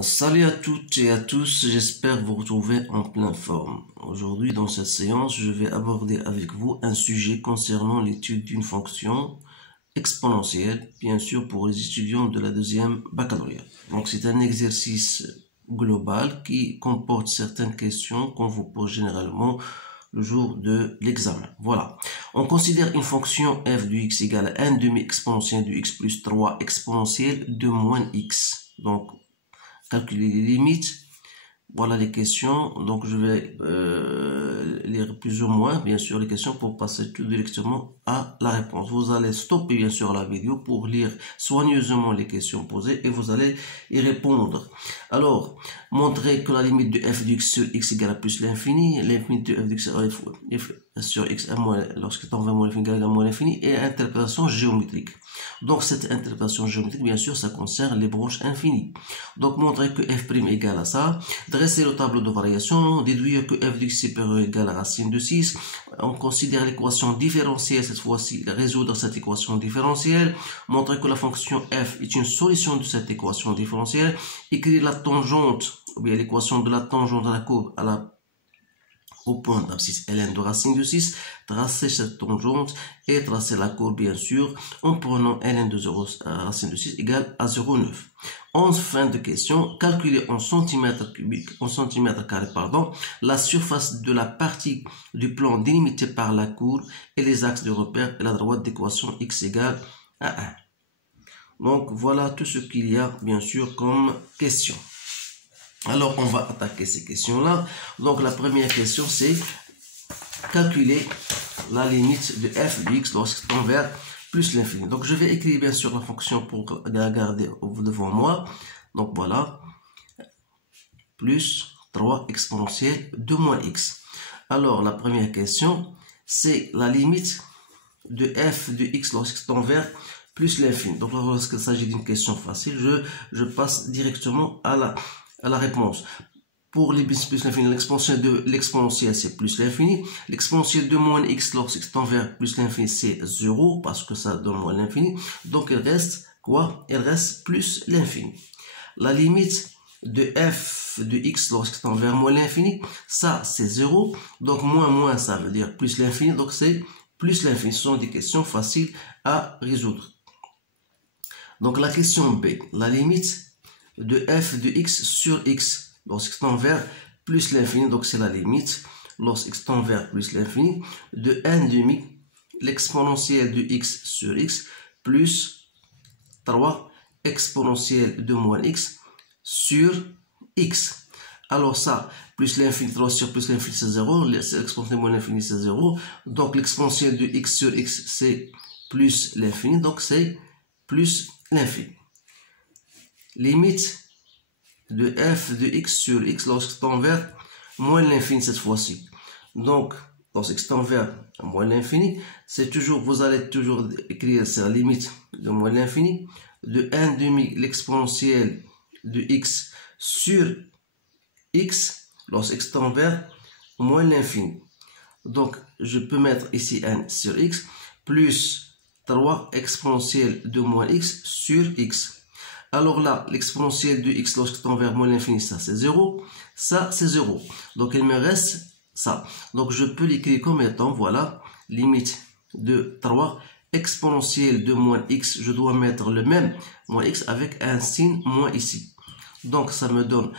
Salut à toutes et à tous, j'espère vous retrouver en pleine forme. Aujourd'hui, dans cette séance, je vais aborder avec vous un sujet concernant l'étude d'une fonction exponentielle, bien sûr pour les étudiants de la deuxième baccalauréat. Donc c'est un exercice global qui comporte certaines questions qu'on vous pose généralement le jour de l'examen. Voilà. On considère une fonction f de x égale à 1 demi-exponentielle de x plus 3 exponentielle de moins x. Donc, calculer les limites. Voilà les questions. Donc, je vais lire plus ou moins, bien sûr, les questions pour passer tout directement à la réponse. Vous allez stopper, bien sûr, la vidéo pour lire soigneusement les questions posées et vous allez y répondre. Alors, montrer que la limite de f de x sur x égale à plus l'infini, limite de f de x sur x à moins, lorsque tu en vas moins l'infini égale à moins l'infini, et interprétation géométrique. Donc, cette interprétation géométrique, bien sûr, ça concerne les branches infinies. Donc, montrer que f' égale à ça, dresser le tableau de variation, déduire que f de x supérieur égale à racine de 6, on considère l'équation différentielle, cette fois-ci, résoudre cette équation différentielle, montrer que la fonction f est une solution de cette équation différentielle, écrire la tangente, ou bien l'équation de la tangente à la courbe au point d'abscisse ln de racine de 6, tracer cette tangente et tracer la courbe bien sûr en prenant ln de 0 racine de 6 égale à 0,9. En fin de question, calculer en centimètres cubiques, en centimètres carrés, pardon, la surface de la partie du plan délimitée par la courbe et les axes de repère et la droite d'équation x égale à 1. Donc voilà tout ce qu'il y a bien sûr comme question. Alors, on va attaquer ces questions-là. Donc, la première question, c'est calculer la limite de f de x lorsqu'il tend vers plus l'infini. Donc, je vais écrire bien sûr la fonction pour la garder devant moi. Donc, voilà. Plus 3 exponentielle de moins x. Alors, la première question, c'est la limite de f de x lorsqu'il tend vers plus l'infini. Donc, lorsqu'il s'agit d'une question facile, je passe directement à la réponse. Pour les plus l'infini, l'exponentielle de l'exponentielle, c'est plus l'infini. L'exponentielle de moins x lorsqu'il tend vers plus l'infini, c'est 0 parce que ça donne moins l'infini. Donc, il reste quoi? Il reste plus l'infini. La limite de f de x lorsqu'il tend vers moins l'infini, ça, c'est 0. Donc, moins, ça veut dire plus l'infini. Donc, c'est plus l'infini. Ce sont des questions faciles à résoudre. Donc, la question B, la limite de f de x sur x lorsqu'il tend vers plus l'infini, donc c'est la limite lorsqu'il tend vers plus l'infini de 1 demi l'exponentielle de x sur x plus 3 exponentielle de moins x sur x. Alors ça, plus l'infini, 3 sur plus l'infini c'est 0, l'exponentielle de moins l'infini c'est 0, donc l'exponentielle de x sur x c'est plus l'infini, donc c'est plus l'infini. Limite de f de x sur x lorsqu'il tend vers moins l'infini cette fois-ci. Donc, lorsqu'il tend vers moins l'infini, c'est toujours, vous allez toujours écrire la limite de moins l'infini de 1 demi l'exponentielle de x sur x lorsqu'il tend vers moins l'infini. Donc, je peux mettre ici 1 sur x plus 3 exponentielle de moins x sur x. Alors là, l'exponentielle de x lorsqu'il tend vers moins l'infini, ça c'est 0. Ça c'est 0. Donc il me reste ça. Donc je peux l'écrire comme étant, voilà, limite de 3 exponentielle de moins x. Je dois mettre le même moins x avec un signe moins ici. Donc ça me donne,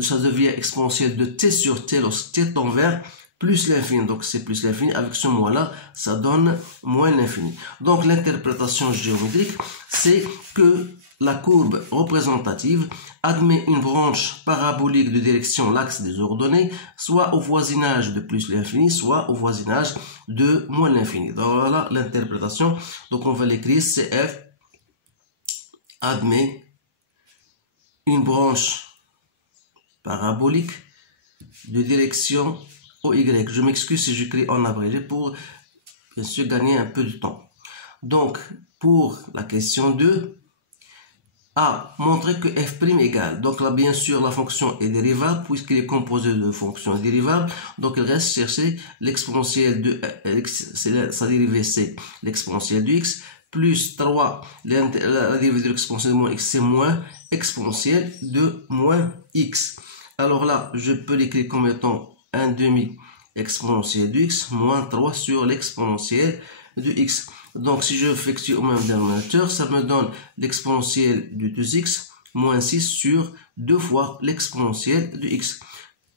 ça devient exponentielle de t sur t lorsque t tend vers plus l'infini, donc c'est plus l'infini, avec ce moins-là, ça donne moins l'infini. Donc l'interprétation géométrique, c'est que la courbe représentative admet une branche parabolique de direction l'axe des ordonnées, soit au voisinage de plus l'infini, soit au voisinage de moins l'infini. Donc voilà l'interprétation, donc on va l'écrire, CF admet une branche parabolique de direction Y. Je m'excuse si j'écris en abrégé pour bien sûr gagner un peu de temps. Donc, pour la question 2, A, montrer que f' égale. Donc là, bien sûr, la fonction est dérivable puisqu'il est composé de fonctions dérivables. Donc, il reste chercher l'exponentielle de sa dérivée, c'est l'exponentielle de x plus 3, la dérivée de l'exponentielle de moins x, c'est moins exponentielle de moins x. Alors là, je peux l'écrire comme étant 1 demi exponentielle de x moins 3 sur l'exponentielle de x. Donc, si je effectue au même dénominateur, ça me donne l'exponentielle de 2x moins 6 sur 2 fois l'exponentielle de x,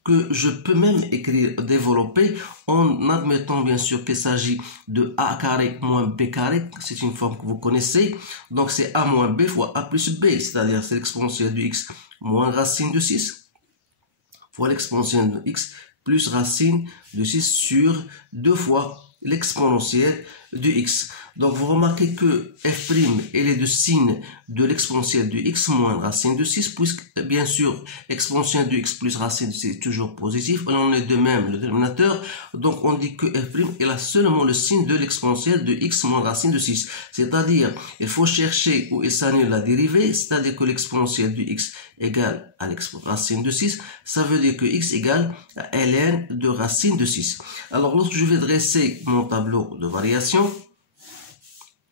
que je peux même écrire, développer, en admettant bien sûr qu'il s'agit de a carré moins b carré. C'est une forme que vous connaissez. Donc, c'est a moins b fois a plus b, c'est-à-dire c'est l'exponentielle de x moins racine de 6 fois l'exponentielle de x plus racine de 6 sur 2 fois l'exponentielle de x. Donc, vous remarquez que f' elle est de signe de l'exponentielle de x moins racine de 6, puisque, bien sûr, exponentielle de x plus racine de 6 est toujours positif. Et on est de même le dénominateur. Donc, on dit que f' elle a seulement le signe de l'exponentielle de x moins racine de 6. C'est-à-dire, il faut chercher où il s'annule la dérivée, c'est-à-dire que l'exponentielle de x égale à racine de 6. Ça veut dire que x égale à ln de racine de 6. Alors, lorsque je vais dresser mon tableau de variation,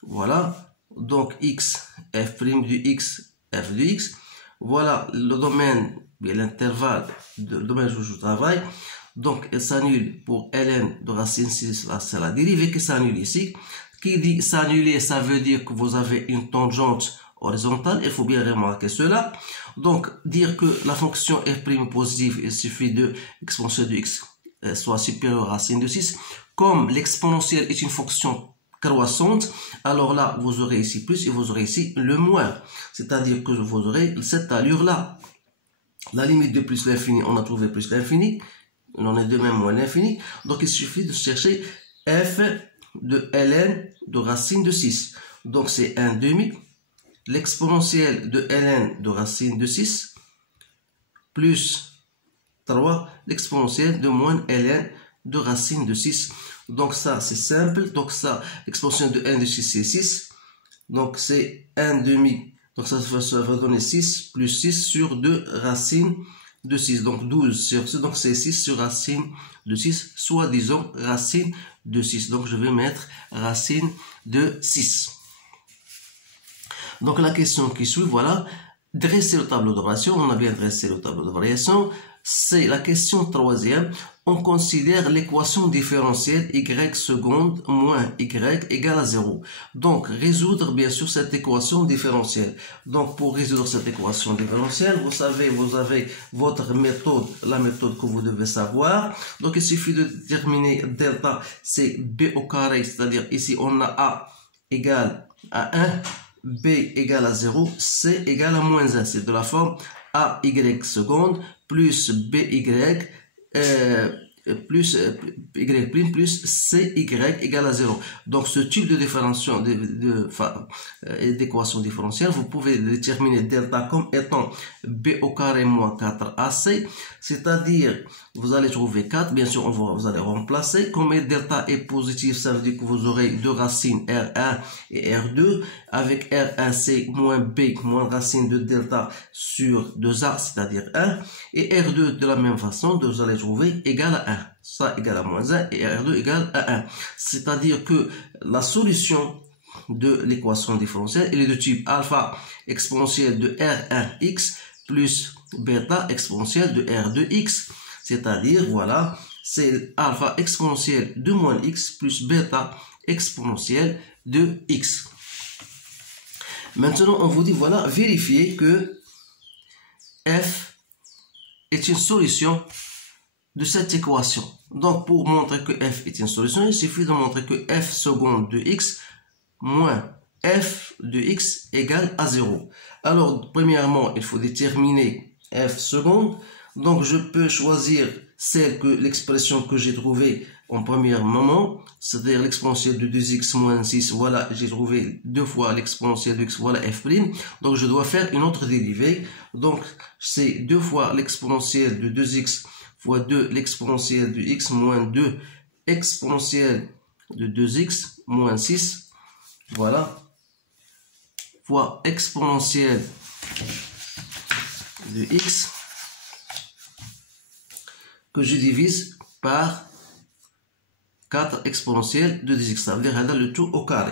voilà, donc x, f' de x, f de x, voilà le domaine, l'intervalle, le domaine où je travaille. Donc, elle s'annule pour ln de racine 6, c'est la dérivée qui s'annule ici. Qui dit s'annuler, ça veut dire que vous avez une tangente horizontale, il faut bien remarquer cela. Donc, dire que la fonction f' positive, il suffit de l'exponentielle de x soit supérieure à racine de 6. Comme l'exponentielle est une fonction croissante, alors là, vous aurez ici plus et vous aurez ici le moins. C'est-à-dire que vous aurez cette allure-là. La limite de plus l'infini, on a trouvé plus l'infini. On en est de même moins l'infini. Donc, il suffit de chercher f de ln de racine de 6. Donc, c'est 1 demi. L'exponentielle de ln de racine de 6 plus 3, l'exponentielle de moins ln de racine de 6. Donc ça, c'est simple. Donc ça, l'exponentielle de n de 6, c'est 6. Donc c'est 1 demi. Donc ça va donner 6 plus 6 sur 2 racine de 6. Donc 12 sur 6. Donc c'est 6 sur racine de 6, soit disons racine de 6. Donc je vais mettre racine de 6. Donc la question qui suit, voilà, dresser le tableau de variation. On a bien dressé le tableau de variation. C'est la question troisième. On considère l'équation différentielle y seconde moins y égale à 0. Donc, résoudre bien sûr cette équation différentielle. Donc, pour résoudre cette équation différentielle, vous savez, vous avez votre méthode, la méthode que vous devez savoir. Donc, il suffit de déterminer delta, c'est b au carré, c'est-à-dire ici on a a égale à 1, b égale à 0, c égale à moins 1. C'est de la forme a y seconde plus by plus y prime plus cy égale à 0. Donc ce type de différenciation d'équation différentielle, vous pouvez déterminer delta comme étant b au carré moins 4ac, c'est-à-dire vous allez trouver 4, bien sûr vous allez remplacer. Comme delta est positif, ça veut dire que vous aurez deux racines R1 et R2, avec R1 c'est moins b moins racine de delta sur 2a, c'est-à-dire 1, et R2 de la même façon, vous allez trouver égal à 1. Ça égale à moins 1 et R2 égale à 1. C'est-à-dire que la solution de l'équation différentielle elle est de type alpha exponentielle de R1x plus bêta exponentielle de R2x. C'est-à-dire, voilà, c'est alpha exponentielle de moins x plus bêta exponentielle de x. Maintenant, on vous dit, voilà, vérifiez que f est une solution de cette équation. Donc, pour montrer que f est une solution, il suffit de montrer que f seconde de x moins f de x égale à 0. Alors, premièrement, il faut déterminer f seconde. Donc, je peux choisir l'expression que j'ai trouvée en premier moment, c'est-à-dire l'exponentielle de 2x moins 6. Voilà, j'ai trouvé deux fois l'exponentielle de x, voilà f'. Donc, je dois faire une autre dérivée. Donc, c'est 2 fois l'exponentielle de 2x fois 2 l'exponentielle de x moins 2 exponentielle de 2x moins 6. Voilà. Fois exponentielle de x que je divise par 4 exponentielle de 2x. Ça veut dire le tout au carré.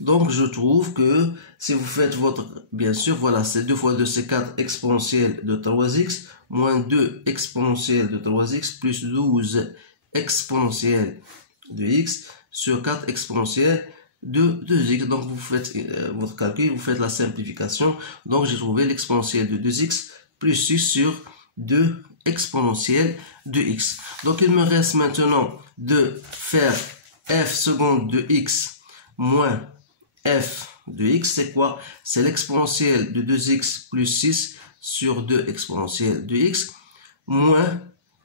Donc, je trouve que si vous faites votre, bien sûr, voilà, c'est 2 fois 2, c'est 4 exponentielle de 3x, moins 2 exponentielle de 3x, plus 12 exponentielle de x, sur 4 exponentielle de 2x. Donc, vous faites votre calcul, vous faites la simplification. Donc, j'ai trouvé l'exponentielle de 2x plus 6 sur 2 exponentielle de x. Donc, il me reste maintenant de faire f seconde de x moins f de x, c'est quoi? C'est l'exponentielle de 2x plus 6 sur 2 exponentielle de x, moins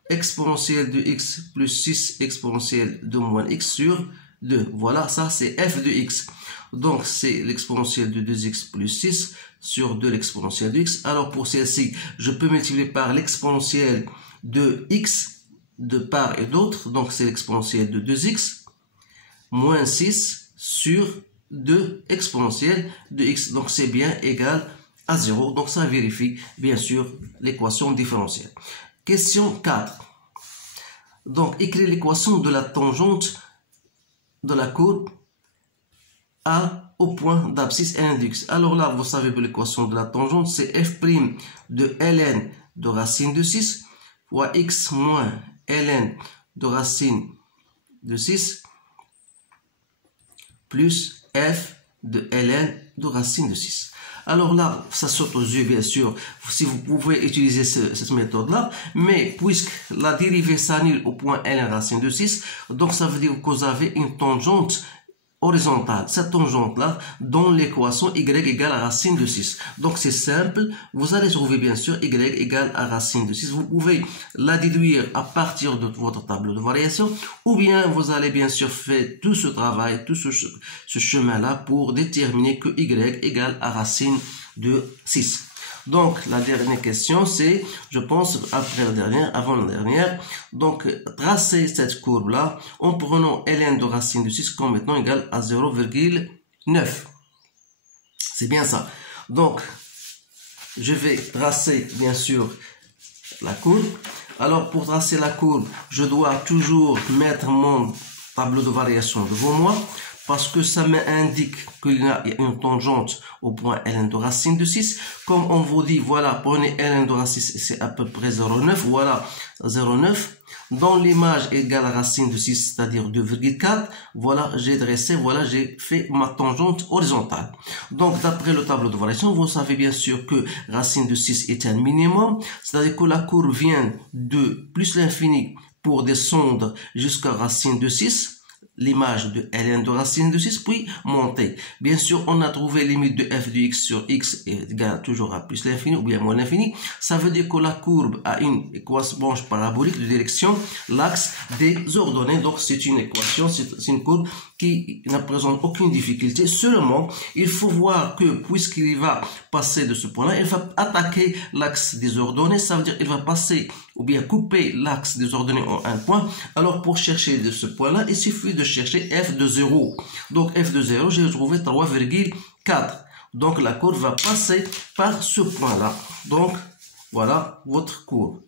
exponentielle de x plus 6 exponentielle de moins x sur 2. Voilà, ça c'est f de x. Donc, c'est l'exponentielle de 2x plus 6 sur 2 l'exponentielle de x. Alors, pour celle-ci, je peux multiplier par l'exponentielle de x de part et d'autre. Donc, c'est l'exponentielle de 2x moins 6 sur 2 exponentielle de x. Donc, c'est bien égal à 0. Donc, ça vérifie, bien sûr, l'équation différentielle. Question 4. Donc, écrire l'équation de la tangente de la courbe A au point d'abscisse ln de x. Alors là, vous savez que l'équation de la tangente, c'est f' de ln de racine de 6 fois x moins ln de racine de 6 plus f de ln de racine de 6. Alors là, ça saute aux yeux, bien sûr, si vous pouvez utiliser cette méthode-là, mais puisque la dérivée s'annule au point ln racine de 6, donc ça veut dire que vous avez une tangente horizontale. Cette tangente-là, dans l'équation y égale à racine de 6. Donc c'est simple, vous allez trouver bien sûr y égale à racine de 6. Vous pouvez la déduire à partir de votre tableau de variation, ou bien vous allez bien sûr faire tout ce travail, tout ce chemin-là pour déterminer que y égale à racine de 6. Donc, la dernière question, c'est, je pense, après la dernière, avant la dernière, donc, tracer cette courbe-là en prenant ln de racine de 6 comme étant égal à 0,9. C'est bien ça. Donc, je vais tracer, bien sûr, la courbe. Alors, pour tracer la courbe, je dois toujours mettre mon tableau de variation devant moi, parce que ça m'indique qu'il y a une tangente au point ln de racine de 6. Comme on vous dit, voilà, prenez ln de racine, c'est à peu près 0,9. Voilà, 0,9. Dans l'image égale à racine de 6, c'est-à-dire 2,4. Voilà, j'ai dressé, voilà, j'ai fait ma tangente horizontale. Donc, d'après le tableau de variation, vous savez bien sûr que racine de 6 est un minimum. C'est-à-dire que la courbe vient de plus l'infini pour descendre jusqu'à racine de 6. L'image de ln de racine de 6, puis monter. Bien sûr, on a trouvé limite de f de x sur x est égale toujours à plus l'infini ou bien moins l'infini. Ça veut dire que la courbe a une équation parabolique de direction l'axe des ordonnées. Donc, c'est une équation, c'est une courbe qui ne présente aucune difficulté. Seulement, il faut voir que puisqu'il va passer de ce point-là, il va attaquer l'axe des ordonnées. Ça veut dire qu'il va passer ou bien couper l'axe des ordonnées en un point. Alors, pour chercher de ce point-là, il suffit de chercher f de 0. Donc, f de 0, j'ai trouvé 3,4. Donc, la courbe va passer par ce point-là. Donc, voilà votre courbe.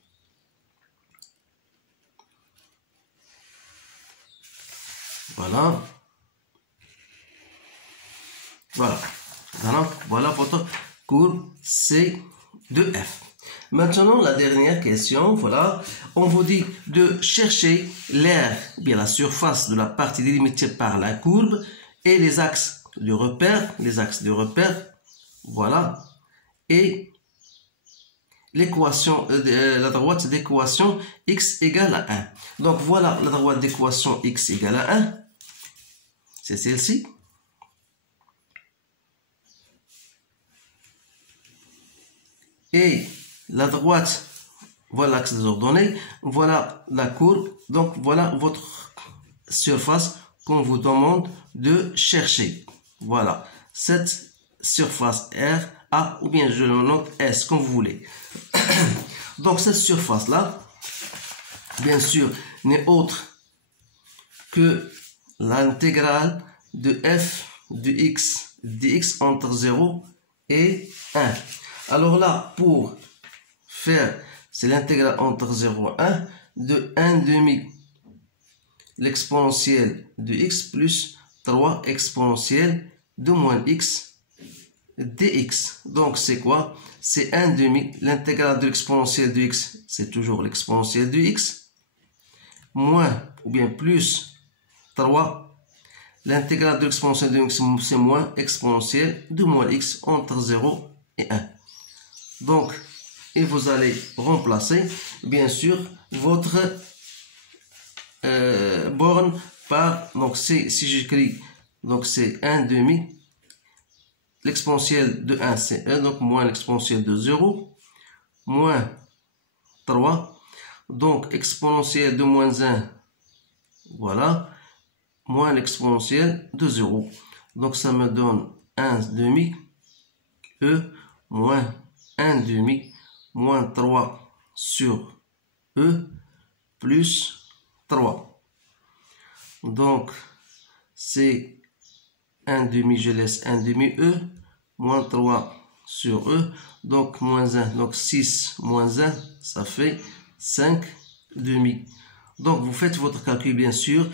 Voilà. Voilà. Donc, voilà votre courbe C de f. Maintenant, la dernière question, voilà, on vous dit de chercher l'aire, ou bien la surface de la partie délimitée par la courbe et les axes de repère, voilà, et l'équation, la droite d'équation x égale à 1. Donc, voilà la droite d'équation x égale à 1, c'est celle-ci. Et la droite, voilà l'axe des ordonnées, voilà la courbe, donc voilà votre surface qu'on vous demande de chercher. Voilà, cette surface R, A, ou bien je le note S, comme vous voulez. Donc cette surface-là, bien sûr, n'est autre que l'intégrale de f de x dx entre 0 et 1. Alors là, pour faire, c'est l'intégrale entre 0 et 1 de 1 demi l'exponentielle de x plus 3 exponentielle de moins x dx. Donc, c'est quoi? C'est 1 demi. L'intégrale de l'exponentielle de x, c'est toujours l'exponentielle de x. Moins, ou bien plus 3. L'intégrale de l'exponentielle de x, c'est moins exponentielle de moins x entre 0 et 1. Donc, et vous allez remplacer, bien sûr, votre borne par, donc si j'écris, donc c'est 1 demi, l'exponentielle de 1 c'est 1, donc moins l'exponentielle de 0, moins 3, donc exponentielle de moins 1, voilà, moins l'exponentielle de 0. Donc ça me donne 1 demi, e, moins 1 demi, moins 3 sur e, plus 3. Donc, c'est 1 demi, je laisse 1 demi e, moins 3 sur e, donc moins 1. Donc 6 moins 1, ça fait 5 demi. Donc, vous faites votre calcul, bien sûr,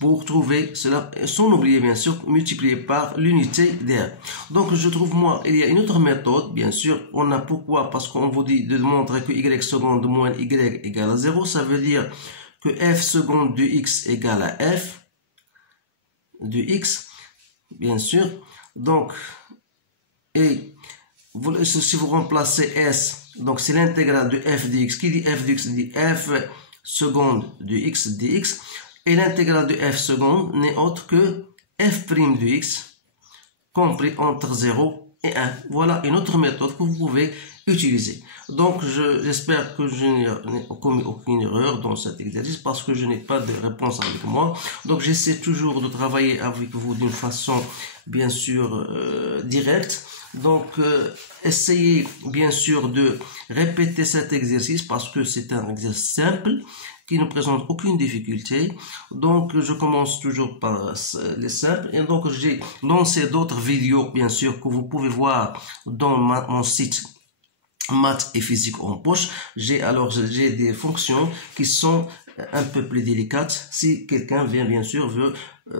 pour trouver cela, sans oublier, bien sûr, multiplier par l'unité d'air. Donc, je trouve, moi, il y a une autre méthode, bien sûr. On a pourquoi? Parce qu'on vous dit de montrer que y seconde moins y égale à 0. Ça veut dire que f seconde de x égale à f de x, bien sûr. Donc, et si vous remplacez s, donc c'est l'intégrale de f de x. Qui dit f de x dit f seconde de x dx, et l'intégrale de f seconde n'est autre que f' de x compris entre 0 et 1. Voilà une autre méthode que vous pouvez utiliser. Donc j'espère que je n'ai commis aucune erreur dans cet exercice parce que je n'ai pas de réponse avec moi. Donc j'essaie toujours de travailler avec vous d'une façon bien sûr directe. Donc essayez bien sûr de répéter cet exercice parce que c'est un exercice simple qui ne présente aucune difficulté. Donc je commence toujours par les simples et donc j'ai lancé d'autres vidéos bien sûr que vous pouvez voir dans mon site Maths et Physique en poche. J'ai des fonctions qui sont un peu plus délicates si quelqu'un bien sûr veut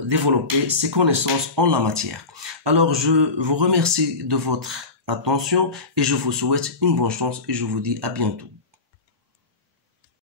développer ses connaissances en la matière. Alors je vous remercie de votre attention et je vous souhaite une bonne chance et je vous dis à bientôt.